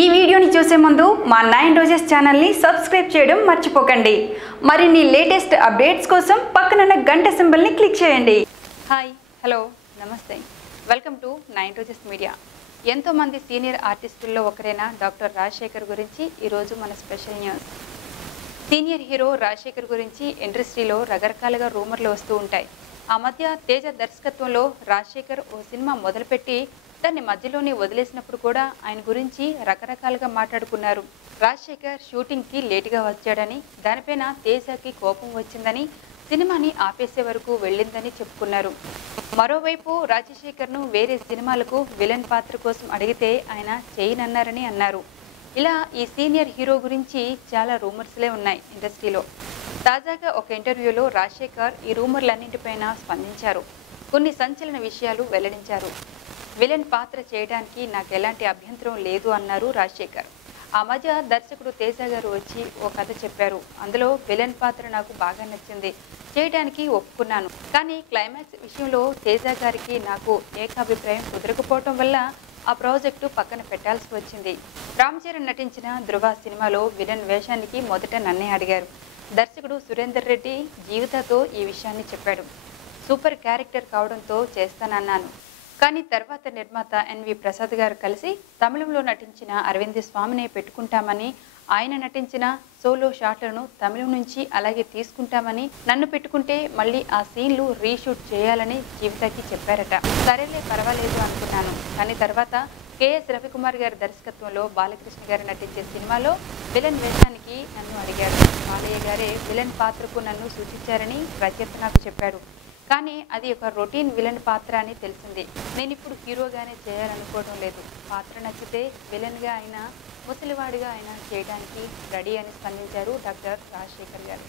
ఈ వీడియోని చూసే ముందు మా 9 రోజెస్ ఛానల్ని సబ్స్క్రైబ్ చేయడం మర్చిపోకండి. మరిన్ని లేటెస్ట్ అప్డేట్స్ కోసం పక్కనున్న గంట సింబల్ని క్లిక్ చేయండి. హాయ్, హలో, నమస్తే. Welcome to 9 roses media. ఎంతోమంది సీనియర్ ఆర్టిస్టుల్లో ఒకరైన డాక్టర్ రాజశేఖర్ గురించి ఈరోజు మన special news. Senior hero Rajasekhar గురించి ఇండస్ట్రీలో రకరకాలుగా రూమర్లు వస్తూ ఉంటాయి. ఆ మధ్య తేజ దర్శకత్వంలో రాజశేఖర్ ఓ సినిమా మొదలుపెట్టి దాన్ని మధ్యలోనే వదిలేసినప్పుడు కూడా ఆయన గురించి రకరకాలుగా మాట్లాడుకున్నారు. రాజశేఖర్ షూటింగ్కి లేటుగా వచ్చాడని, దానిపైన తేజకి కోపం వచ్చిందని, సినిమాని ఆపేసే వరకు వెళ్ళిందని చెప్పుకున్నారు. మరోవైపు రాజశేఖర్ను వేరే సినిమాలకు విలన్ పాత్ర కోసం అడిగితే ఆయన చేయనన్నారని అన్నారు. ఇలా ఈ సీనియర్ హీరో గురించి చాలా రూమర్స్లే ఉన్నాయి ఇండస్ట్రీలో. తాజాగా ఒక ఇంటర్వ్యూలో రాజశేఖర్ ఈ రూమర్లన్నింటిపైన స్పందించారు. కొన్ని సంచలన విషయాలు వెల్లడించారు. విలన్ పాత్ర చేయడానికి నాకు ఎలాంటి అభ్యంతరం లేదు అన్నారు రాజశేఖర్. ఆ మధ్య దర్శకుడు తేజ గారు వచ్చి ఓ కథ చెప్పారు. అందులో విలన్ పాత్ర నాకు బాగా నచ్చింది, చేయడానికి ఒప్పుకున్నాను. కానీ క్లైమాక్స్ విషయంలో తేజ గారికి నాకు ఏకాభిప్రాయం కుదరకపోవటం వల్ల ఆ ప్రాజెక్టు పక్కన పెట్టాల్సి వచ్చింది. రామ్ చరణ్ నటించిన ధృవ సినిమాలో విలన్ వేషానికి మొదట నన్నే అడిగారు. దర్శకుడు సురేందర్ రెడ్డి జీవితతో ఈ విషయాన్ని చెప్పాడు. సూపర్ క్యారెక్టర్ కావడంతో చేస్తానన్నాను. కానీ తర్వాత నిర్మాత ఎన్వి ప్రసాద్ గారు కలిసి తమిళంలో నటించిన అరవింద్ స్వామినే పెట్టుకుంటామని, ఆయన నటించిన సోలో షాట్లను తమిళం నుంచి అలాగే తీసుకుంటామని, నన్ను పెట్టుకుంటే మళ్ళీ ఆ సీన్లు రీషూట్ చేయాలని జీవితకి చెప్పారట. సరేలే, పర్వాలేదు అనుకున్నాను. కానీ తర్వాత కేఎస్ రవికుమార్ గారి దర్శకత్వంలో బాలకృష్ణ గారు నటించే సినిమాలో విలన్ వేషానికి నన్ను అడిగాడు. బాలయ్య గారే విలన్ పాత్రకు నన్ను సూచించారని రచయిత నాకు చెప్పాడు. కానీ అది ఒక రొటీన్ విలన్ పాత్ర అని తెలిసింది. నేను ఇప్పుడు హీరోగానే చేయాలనుకోవడం లేదు. పాత్ర నచ్చితే విలన్గా అయినా, ముసలివాడిగా అయినా చేయడానికి రెడీ అని స్పందించారు డాక్టర్ రాజశేఖర్ గారు.